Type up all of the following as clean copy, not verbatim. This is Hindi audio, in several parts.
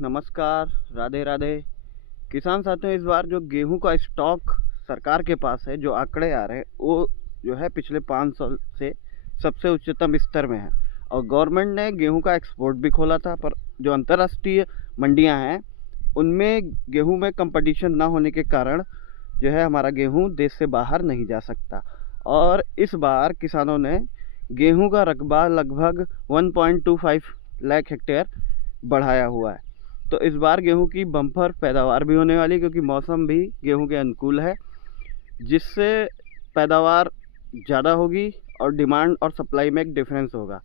नमस्कार, राधे राधे। किसान साथियों, इस बार जो गेहूं का स्टॉक सरकार के पास है, जो आंकड़े आ रहे हैं वो जो है पिछले 5 साल से सबसे उच्चतम स्तर में है। और गवर्नमेंट ने गेहूं का एक्सपोर्ट भी खोला था, पर जो अंतर्राष्ट्रीय मंडियां हैं उनमें गेहूं में कंपटीशन ना होने के कारण जो है हमारा गेहूं देश से बाहर नहीं जा सकता। और इस बार किसानों ने गेहूं का रकबा लगभग 1.25 लाख हेक्टेयर बढ़ाया हुआ है। तो इस बार गेहूं की बम्पर पैदावार भी होने वाली है, क्योंकि मौसम भी गेहूं के अनुकूल है, जिससे पैदावार ज़्यादा होगी और डिमांड और सप्लाई में एक डिफरेंस होगा।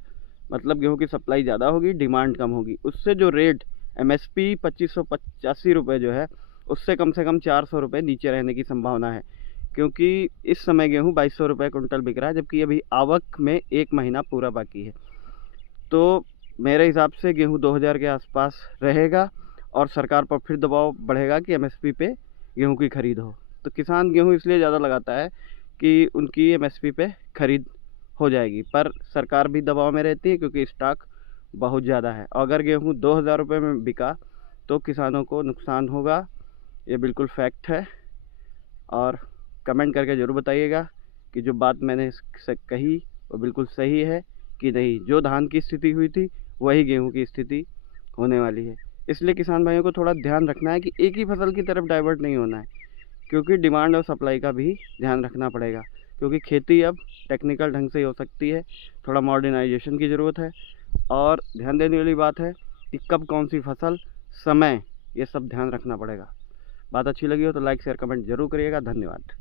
मतलब गेहूं की सप्लाई ज़्यादा होगी, डिमांड कम होगी। उससे जो रेट एमएसपी 2585 रुपये जो है, उससे कम से कम 400 रुपये नीचे रहने की संभावना है। क्योंकि इस समय गेहूं 2200 रुपये कुंटल बिक रहा है, जबकि अभी आवक में 1 महीना पूरा बाकी है। तो मेरे हिसाब से गेहूं 2000 के आसपास रहेगा और सरकार पर फिर दबाव बढ़ेगा कि एमएसपी पे गेहूं की खरीद हो। तो किसान गेहूं इसलिए ज़्यादा लगाता है कि उनकी एमएसपी पे खरीद हो जाएगी, पर सरकार भी दबाव में रहती है क्योंकि स्टॉक बहुत ज़्यादा है। और अगर गेहूं 2000 रुपये में बिका तो किसानों को नुकसान होगा, ये बिल्कुल फैक्ट है। और कमेंट करके ज़रूर बताइएगा कि जो बात मैंने इससे कही वो बिल्कुल सही है कि नहीं। जो धान की स्थिति हुई थी वही गेहूं की स्थिति होने वाली है। इसलिए किसान भाइयों को थोड़ा ध्यान रखना है कि एक ही फसल की तरफ डाइवर्ट नहीं होना है, क्योंकि डिमांड और सप्लाई का भी ध्यान रखना पड़ेगा। क्योंकि खेती अब टेक्निकल ढंग से ही हो सकती है, थोड़ा मॉडर्नाइजेशन की ज़रूरत है। और ध्यान देने वाली बात है कि कब कौन सी फसल, समय, ये सब ध्यान रखना पड़ेगा। बात अच्छी लगी हो तो लाइक शेयर कमेंट जरूर करिएगा। धन्यवाद।